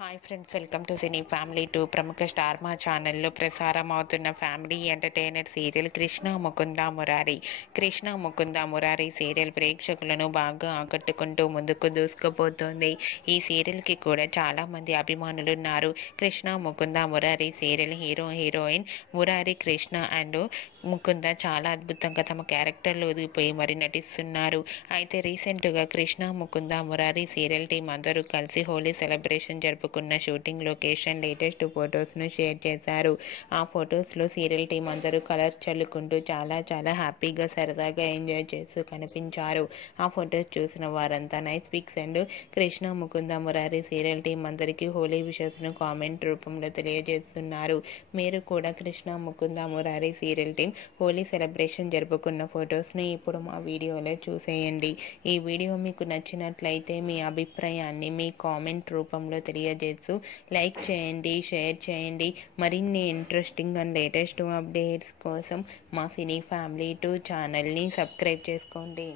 Hi friends, welcome to cine family two. ప్రముఖ star మా ఛానల్లో ప్రసారం అవుతున్న family entertainer serial Krishna Mukunda Murari. Krishna Mukunda Murari serial ప్రేక్షకులను బాగా ఆకట్టుకుంటూ ముందుకు దూసుకుపోతుంది. ఈ సీరియల్కి కూడా చాలామంది అభిమానులు ఉన్నారు. Krishna Mukunda Murari serial heroine Murari Krishna and Mukunda చాలా అద్భుతంగా తమ క్యారెక్టర్లు ఒదిగిపోయి మరి నటిస్తున్నారు. అయితే రీసెంట్గా కృష్ణ ముకుంద మురారి సీరియల్ టీం అందరూ కలిసి హోలీ సెలబ్రేషన్ జరుపుకున్న షూటింగ్ లొకేషన్ లేటెస్ట్ ఫొటోస్ను షేర్ చేశారు. ఆ ఫొటోస్లో సీరియల్ టీం అందరూ కలర్ చల్లుకుంటూ చాలా హ్యాపీగా సరదాగా ఎంజాయ్ చేస్తూ కనిపించారు. ఆ ఫొటోస్ చూసిన వారంతా nice pics and Krishna Mukunda Murari serial team అందరికీ హోలీ విషెస్ను కామెంట్ రూపంలో తెలియజేస్తున్నారు. మీరు కూడా Krishna Mukunda Murari serial team Holi celebration జరుపుకున్న ఫొటోస్ని ఇప్పుడు మా వీడియోలో చూసేయండి. ఈ వీడియో మీకు నచ్చినట్లయితే మీ అభిప్రాయాన్ని మీ కామెంట్ రూపంలో తెలియజేస్తూ లైక్ చేయండి, షేర్ చేయండి. మరిన్ని ఇంట్రెస్టింగ్ అండ్ లేటెస్ట్ అప్డేట్స్ కోసం మా సినీ ఫ్యామిలీ 2 ఛానల్ని సబ్స్క్రైబ్ చేసుకోండి.